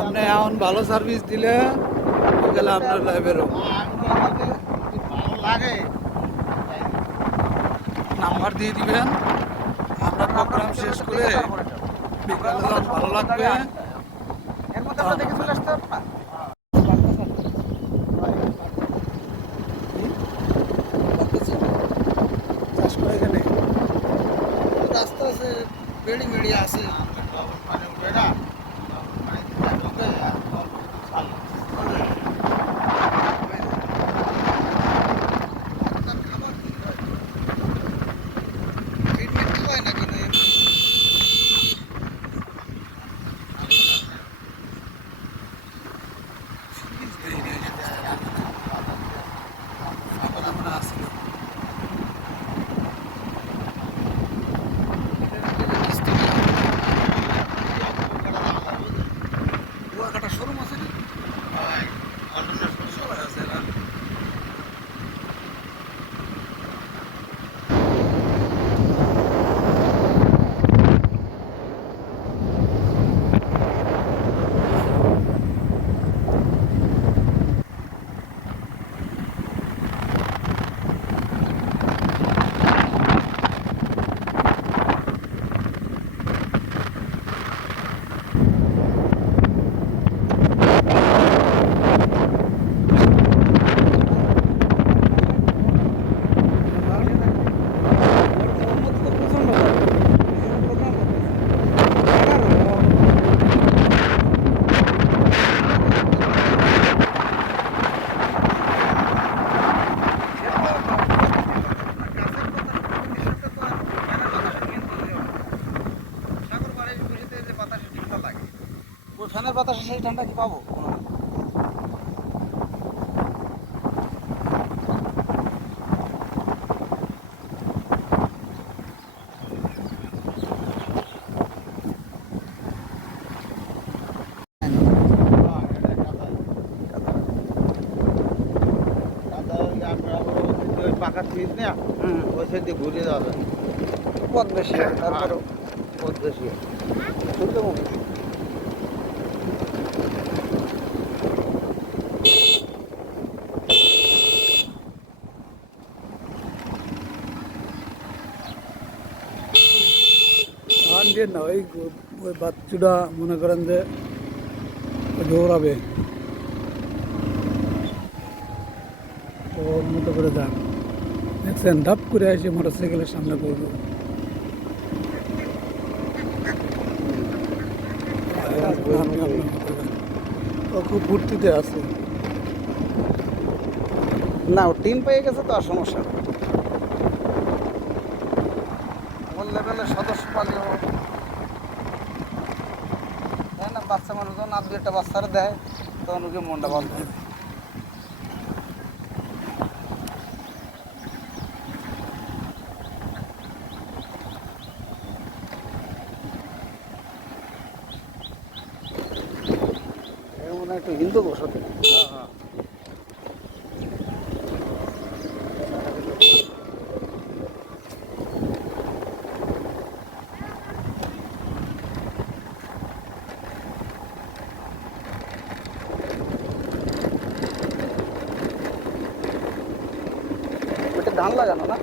আপনি এখন ভালো সার্ভিস দিলে গেলে আপনার লাইভেরও নাম্বার দিয়ে দিবেন। আমরা প্রোগ্রাম শেষ করে বিকালে যখন ভালো লাগবে এর মধ্যে আমরা দেখে চলে আসতে পারবো না। চাষ করে এখানে রাস্তা আছে, বেড়ি মেড়ি আছে। ফ্যানের বাতাসে সেই ঠান্ডা কি পাবো? পাকা ফ্রিজ না ওই সাইড দিয়ে ঘুরে যাওয়া যায়। পথ বেশি, তারপরেও পথ বেশি শুনতে পাবো। না ওই ওই বাচ্চুটা মনে করেন যে দৌড়াবে, ওর মতো করে যান। দেখছেন ধাপ করে আসে মোটর সাইকেলের সামনে পড়লো। ও খুব ফুর্তিতে আছে। না, ও টিন পেয়ে গেছে তো আর সমস্যা নেই। ওর লেভেলের সদস্য পালিয়ে তাই না, বাচ্চা মানুষ যখন আর একটা বাচ্চারা দেয় তখন ওকে মনটা ভালো হয়। মনে হয় একটু হিন্দু বসতে। ধান লাগানো না।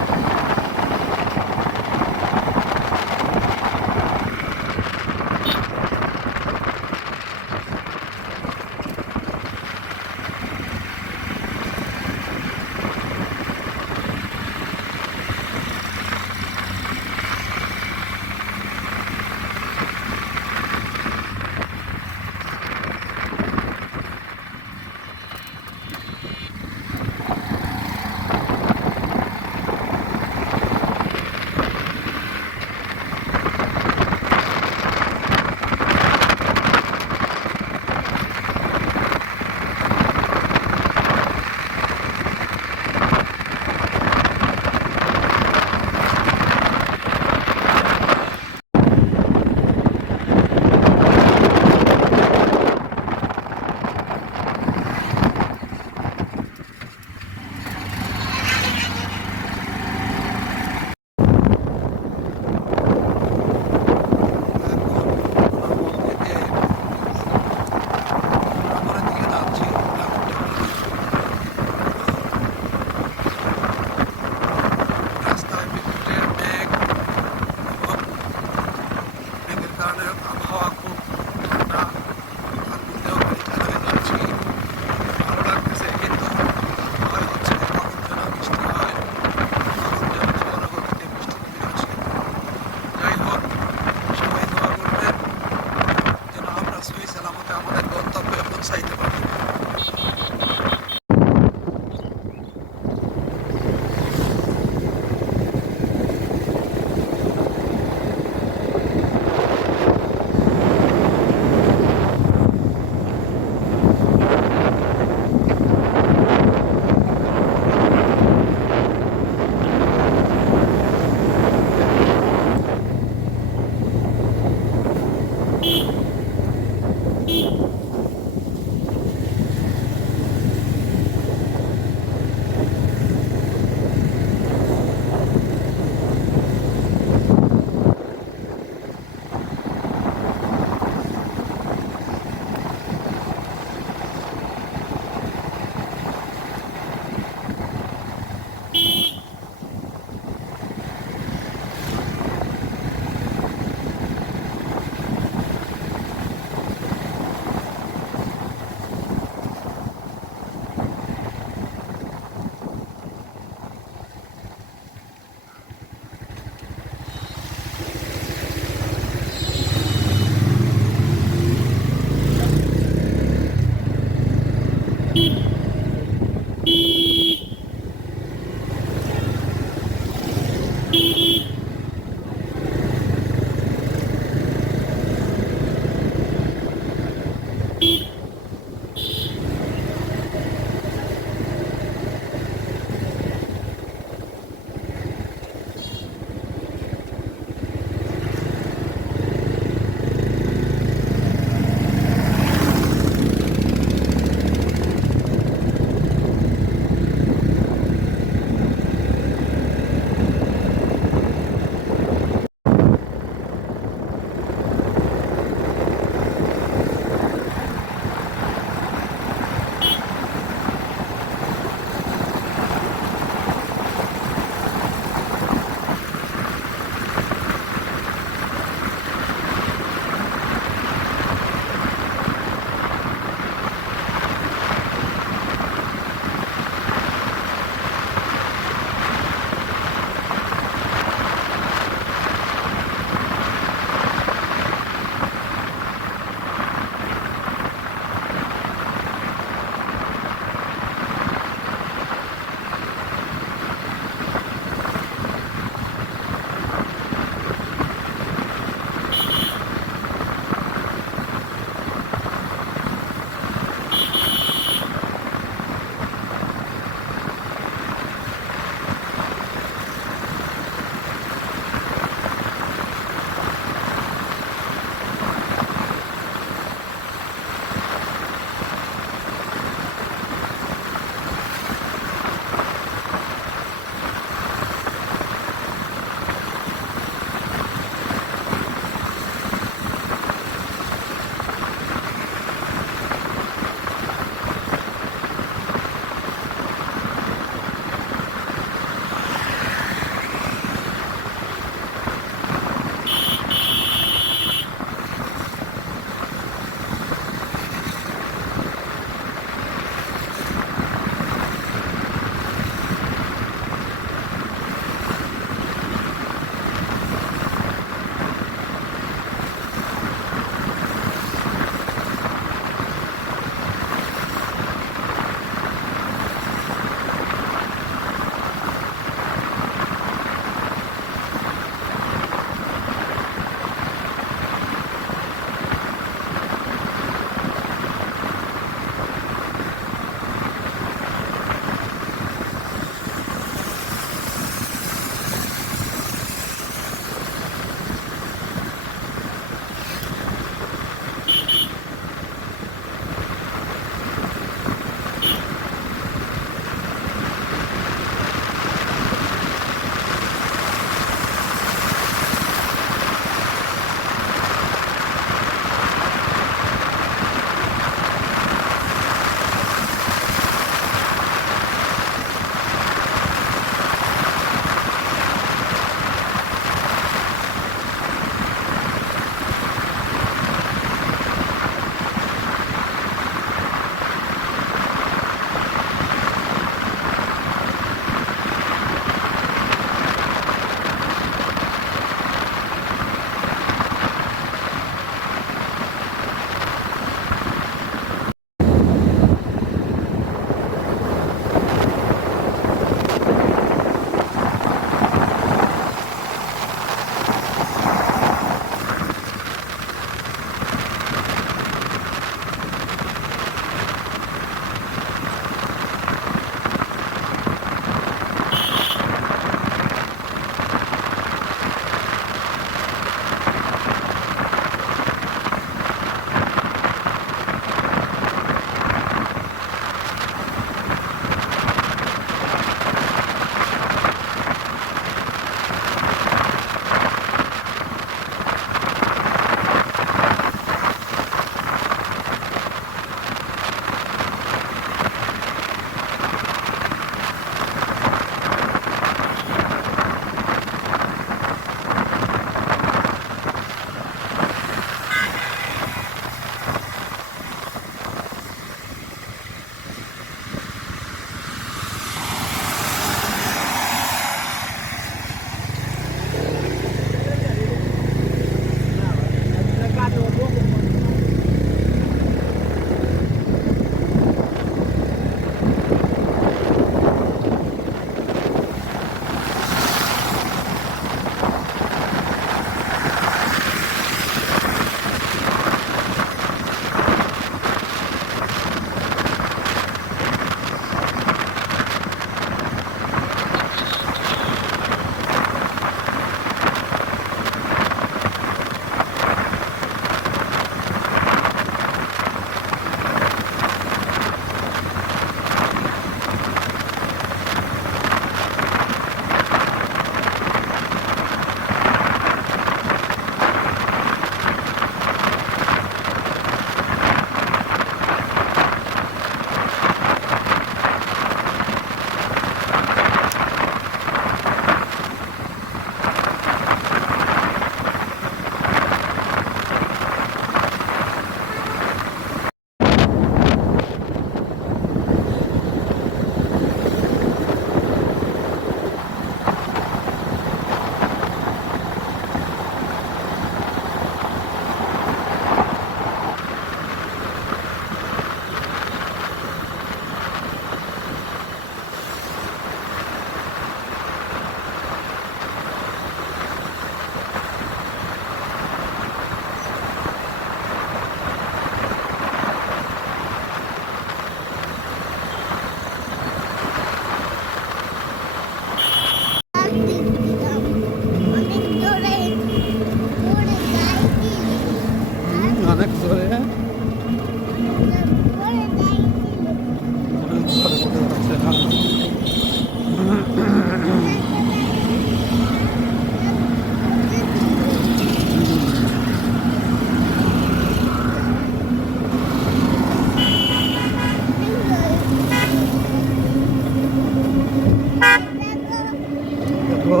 গো।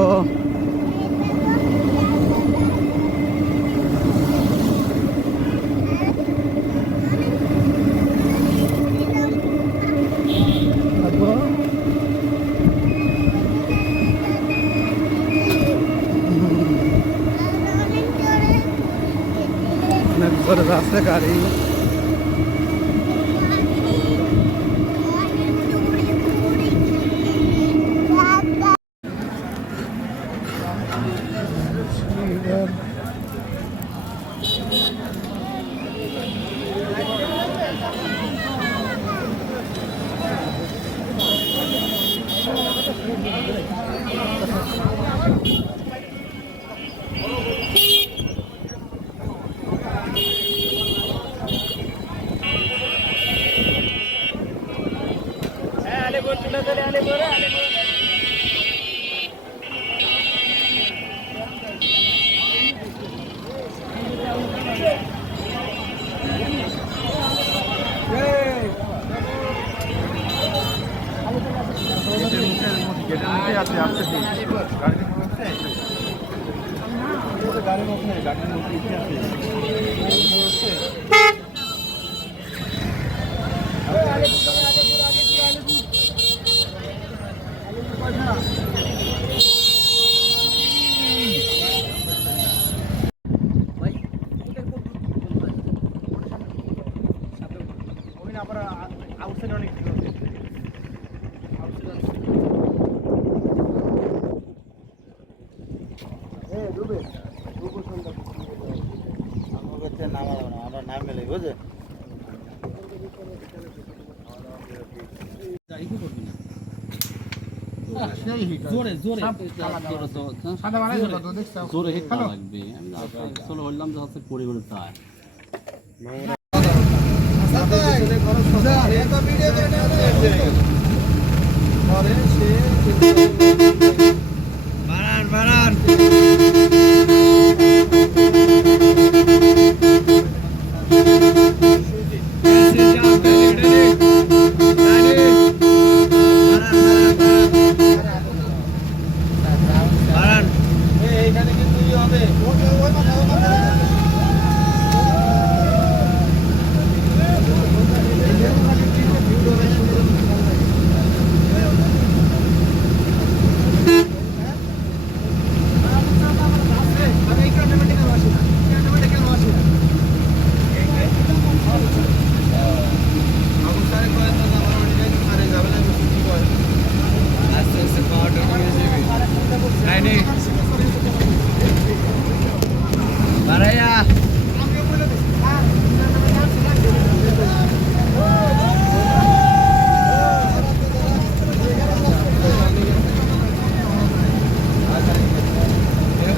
অনেক বড় রাস্তা গাড়ি। আমরা নাম মেলে বুঝে জোরে জোরে জোরে হিট লাগবে আমি আসলে বললাম যে হচ্ছে পরিবার চায় বাড়ান বাড়ান এইখানে কিন্তু হবে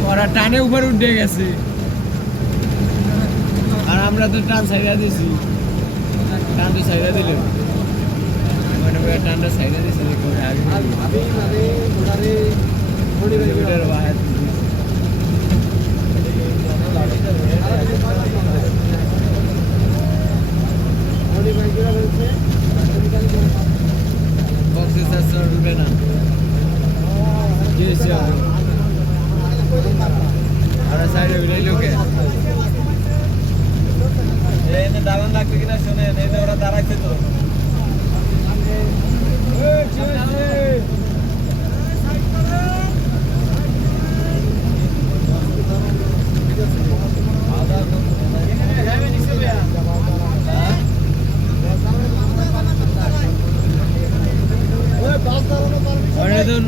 ওরা টানে উপরে উঠে গেছে আর আমরা তো টান সাইডা দিছি টান তো সাইডা দিল মানে টানটা সাইডা দিছি করে আগে আমি মানে ওনারে বডি বিল্ডার বাহার বডি বিল্ডার হচ্ছে বক্সেস আছে রুবে না yes yeah আরে সাইডে উড়াই লোকে এনে দালান লাগবে কিনা শুনেন এনে ওরা দাঁড়াইছে তো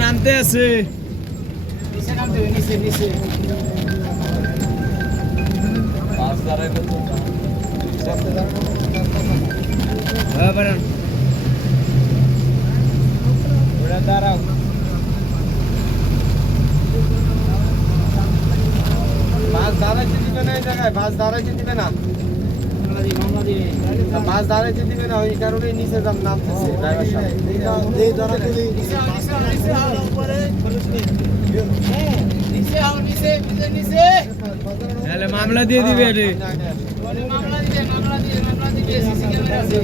নামতে আছে নিচে নামতে নিচে নিচে পাঁচ দাঁড়াই তো হ্যাঁ বলেন ওরা দাঁড়াও বাস দাঁড়াইতে দিবে না এই জায়গায় বাস দাঁড়াইতে দিবে না বাস দাঁড়াইতে দিবে না ওই কারণে নিচে দাম নামতেছে ড্রাইভার সাহেব মামলা দিয়ে দিবে রে মামলা দিবে সিসি ক্যামেরা আছে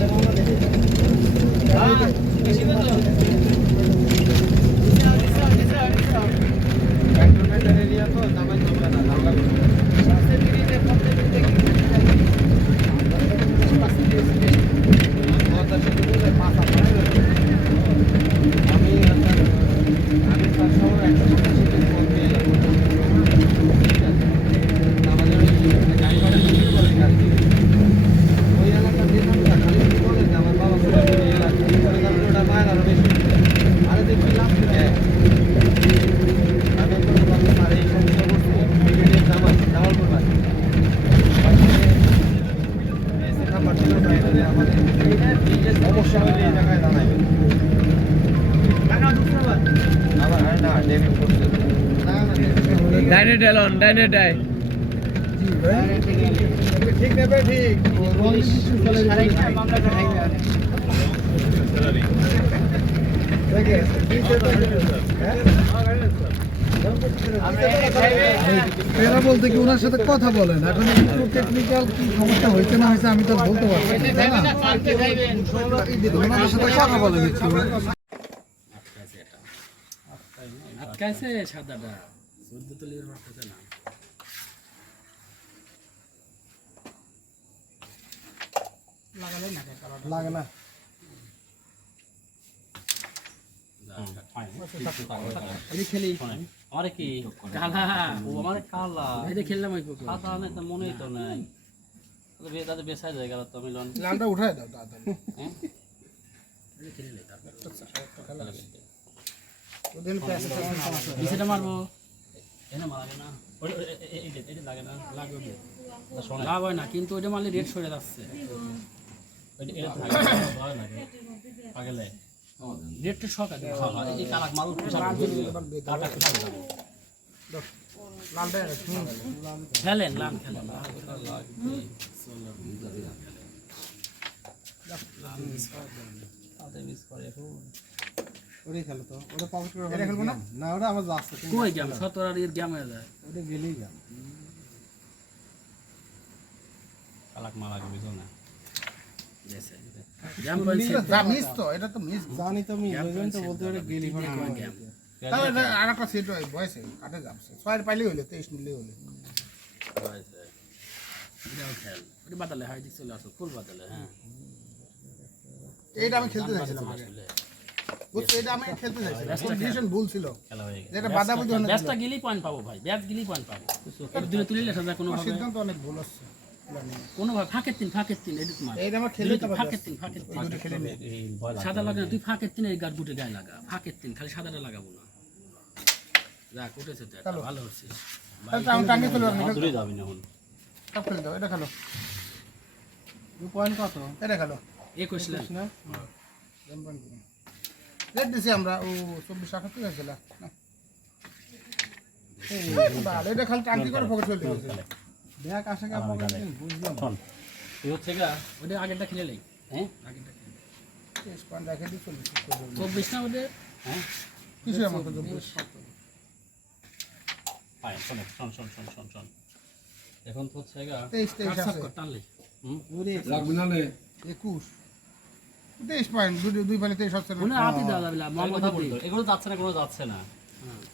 ডাইনে ডেলন ডাইনে ডাই ঠিক নেবে ঠিক এরা বলতে কি ওনার সাথে কথা বলেন এখন একটু টেকনিক্যাল কি সমস্যা হয়েছে না হয়েছে আমি তো বলতে পারছি না, তাই না? ওনাদের সাথে কথা বলেন একটু। আটকাইছে সাদাটা 14 তো লিভার মারতেছে না লাগে না আমারে কি কালা ও আমারে কালা এটা খেললাম ওই পুকুর সাদা না তো মনেই তো নাই তাদের বেসাই যায় গেল তো মিলন লালটা উঠায় দাও তাড়াতাড়ি হ্যাঁ নিচেটা মারবো এনে মারবে না এটা লাগে না লাগবে লাভ হয় না কিন্তু ওইটা মারলে রেড সরে যাচ্ছে এটা ভালো লাগে পাগলে রেডটা শখ আছে এই কালাক মারু খেলেন লাল খেলেন ওটাই খেলো তো ওটা পাউচ করে এটা খেলবো না না ওটা আমার যাচ্ছে কই গেম সতরার এর গেম হয়ে যায় ওটা গেলেই গেল কালাক মারা গেল বুঝো না মিস তো এটা তো মিস জানি তো মিস ওইজন তো বলতে ওটা গেলি গেম তাহলে আরেকটা সেট হয় বয়সে কাটে যাচ্ছে 6 পাইলেই হলো 23 নিলেই হলো এটাও খেল ওটা বাতালে হয় দিক চলে আসো ফুল বাতালে হ্যাঁ এইটা আমি খেলতে চাইছিলাম আগে বুঝছো এটা আমি খেলতে চাইছিলাম কন্ডিশন ভুল ছিল খেলা হয়ে গেছে যেটা বাধা বুঝি অনেক ব্যাচটা গেলেই পয়েন্ট পাবো ভাই ব্যাচ গেলেই পয়েন্ট পাবো এটা দিলে তুলিলে সাদা কোনো ভাবে সিদ্ধান্ত অনেক ভুল হচ্ছে কোনো ভাবে ফাঁকের তিন এডিট মার এইটা আমার খেলে তো ফাঁকের তিন দুটো খেলে নে সাদা লাগা না তুই ফাঁকের তিন এই গাড় গুটে গায়ে লাগা ফাঁকের তিন খালি সাদাটা লাগাবো না যাক উঠেছে তো একটা ভালো হচ্ছে তাহলে আমি টাঙ্গি চলে যাবো দূরে যাবি না এখন সব খেলে দাও এটা খেলো পয়েন্ট কত এটা খেলো 21 লাখ না রেড দিছি আমরা ও 24 টাকা থেকে গেল ভালো এটা খালি টাঙ্কি করে পকেট চলে গেছে ব্যাগ আসে কা পকেট বুঝলাম শোন তুই হচ্ছে গা ওটা আগেরটা খেলে লই হ্যাঁ আগেরটা টেস্ট পয়েন্ট রেখে দি 24 না ওটা হ্যাঁ কিছু আমার তো 24 পাই শোন এখন তো হচ্ছে গা 23 আছে টানলে লাগবে না রে 21 23 পয়েন্ট দুই পালে 23 হচ্ছে মনে হাতে দেওয়া যাবে না মামা কথা বলতো এগুলো যাচ্ছে না কোনো যাচ্ছে না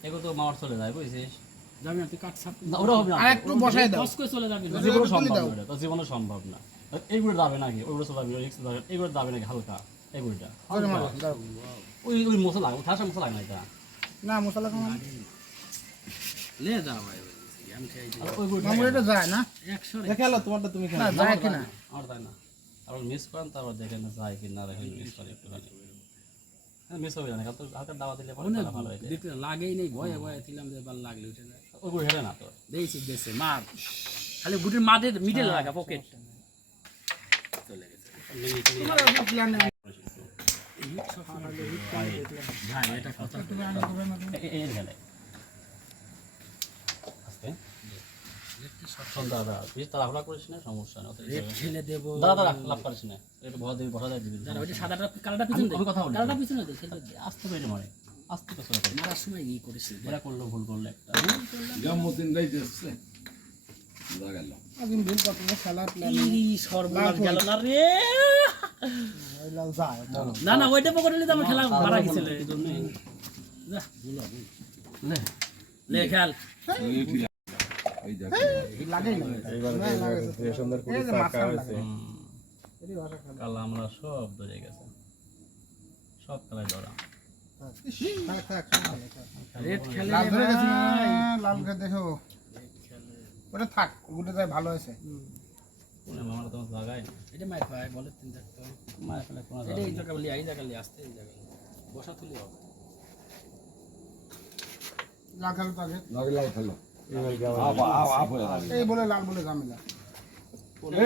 এগুলো তো মামার চলে যায় বুঝছিস যাবি না তুই কাট সাপ না ওরা হবে না আর একটু বসাই দাও কষ্ট করে চলে যাবি না জীবনে সম্ভব না তো জীবনে সম্ভব না এইগুলো যাবে নাকি ওগুলো চলে যাবে রিক্স যাবে এগুলো যাবে নাকি হালকা এগুলোটা ওই মশলা লাগে ঠাসা মশলা লাগে না এটা না মশলা কম লে যা ভাই আমি খাই মামু এটা যায় না 100 দেখালো তোমারটা তুমি না যায় কি না আর তাই না আবার মিস করেন তারপর দেখেন না যায় কি না দেখেন মিস করে একটু মিস হবে না তো হাতে দাওয়া দিলে পরে ভালো হয় দেখতে লাগেই নেই ভয়ে দিলাম যে ভালো লাগলে উঠে যায় ওগুলো হেরে না তো দেইছে মার খালি গুটির মাদের মিডল লাগা পকেট চলে গেছে ভাই এটা কথা এই গেলে আস্তে দাদা তুই তাড়াহুড়া করিস না সমস্যা না ঠেলে দেবো দাদা লাভ করিস না একটু ভয় দিবি ভরা দিবি ওইটা সাদাটা কালারটা পিছনে দে কথা বল কালারটা পিছনে দে সেটা আস্তে বেরে মারে আস্তে পেছনে করে মারার সময় ই করিস এরা করলো ভুল করলে একটা জন্মদিন গাইতেছে লাগাল আদিন ভুল কত খেলা প্ল্যান ই সর্বনাশ গেল না রে ওইলা যায় না না ওইটা পকড়লে তো আমার খেলা মারা গেছিল যা লে লে খেল এই দেখ লাগে না এইবার সুন্দর করে চাকা হয়েছে কাল আমরা সব ধরে গেছে সব খেলায় ধরা রেড খেলে লাল ধরে গেছে লাল কে দেখো ওটা থাক ওটা যায় ভালো হয়েছে কোনে মামারা তো লাগায় এটা মাইর পায় বলে তিন থাকতো মাইর ফেলে কোনা এটা এই জায়গা বলি এই জায়গা লি আসতে এই জায়গা বসা তুলি হবে লাল খেলো তো আগে লাগাল খেলো এই বলে লাল বলে ঝামেলা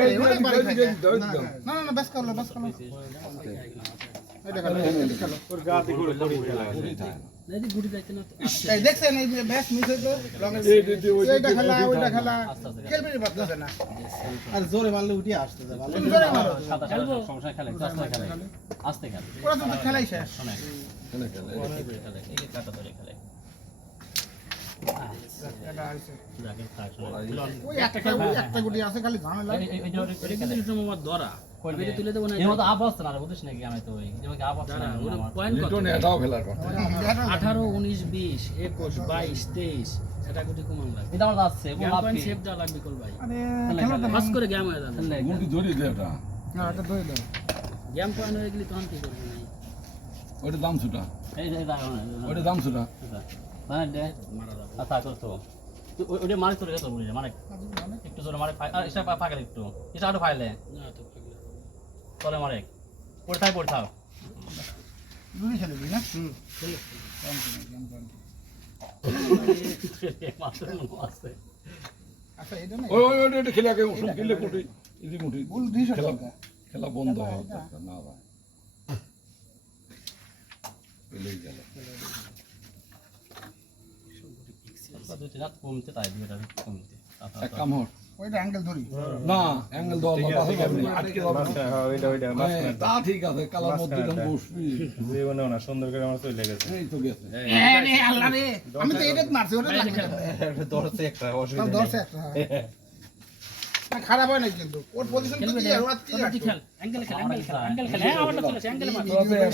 এই না না বেশ করলো বেশ করলো এটা খেলো ওর গা দিয়ে করে যদি গুটি যাইতে না তো এই দেখছেন এই যে ব্যাস মিস হইতো রঙের এইটা খেলা ওইটা খেলা খেলবে পারতেছে না আর জোরে মারলে উঠে আসতে যাবে ভালো জোরে মারো সাদা সমস্যা খেলে আস্তে খেলে ওরা তো খেলাই শেষ শোনে খেলে খেলে খেলে এই কাটা ধরে খেলে এটা আছে যাকে খায় শোনে ওই একটা গুটি আছে খালি ঝামেলা এই যে কিন্তু আমার ধরা কইবে তুলে দেব না এর মতো আপ আসছে না বুঝিস নাকি আমি তো ওই যেমন আপ আসছে না ওর পয়েন্ট কত লিটন এটাও খেলার কথা 18 19 20 21 22 23 এটা গুটি কমান লাগবে এটা আমার আছে গেম লাভ পয়েন্ট কি সেভ দেওয়া লাগবে কল ভাই আরে খেলাটা পাস করে গেম হয়ে যাবে গুটি ধরে দে ওটা না এটা ধরে দাও গেম পয়েন্ট হয়ে গেলে তখন কি করবে না ওটা দাম ছুটা এই যে এটা ওটা দাম ছুটা মানে দে মারা যাবে আচ্ছা করতো ওটা মারি তোর গেছে বুঝলি মানে একটু জোরে মারে আর এটা ফাঁকা একটু এটা আরো ফাইলে না তো পাগলা তোরে মারে পড়ে থাক দুই খেলবি না খেলে মাস্টার মনে আছে আচ্ছা এটা না ওই ওই ওটা খেলে আগে শুন খেলে কোটি ইদি কোটি ভুল দিছ খেলা খেলা বন্ধ হয় দরকার না ভাই পেলেই গেল দুই তিন রাত কমতে তাই দুইটা কমতে এক কাম হর ওইটা অ্যাঙ্গেল ধরি না অ্যাঙ্গেল দেওয়া বাবা হবে আটকে যাবে ওইটা তা ঠিক আছে কালার মধ্যে যখন বসবি জীবনে না সুন্দর করে আমার চলে গেছে এই তো গেছে আরে আল্লাহ রে আমি তো এটা মারছি ওটা লাগবে ধরছে একটা তাও অসুবিধা ধরছে একটা না খারাপ হয় না কিন্তু ওর পজিশন তো কি আর ওর কি তুই খেল অ্যাঙ্গেল খেল অ্যাঙ্গেল খেল হ্যাঁ আমারটা চলে অ্যাঙ্গেল মার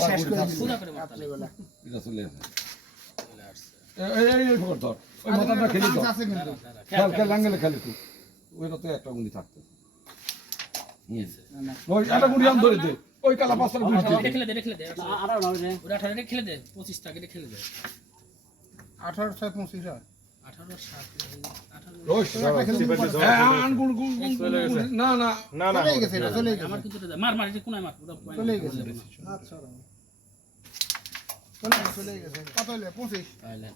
শেষ করে দিল পুরো করে মার রাত্রিবেলা এটা চলে গেছে এই ফকর ধর ওই মাথাটা খেলি তো আছে কিন্তু খেল খেল অ্যাঙ্গেলে খেলি তুই ওইটা তো একটা গুলি থাকতো ওই একটা গুলি আম ধরে দে ওই কালা পাঁচটা গুলি এটা খেলে দে আর না রে ওটা 18 টা খেলে দে 25 টাকা খেলে দে 18 6 25 হয় 18 7 রোশ আনগুন না না না না চলে গেছে এটা চলে গেছে আমার কিন্তু মার মার এটা কোনায় মার ওটা point চলে গেছে আচ্ছা চলে গেছে কত হলো 25 তাহলে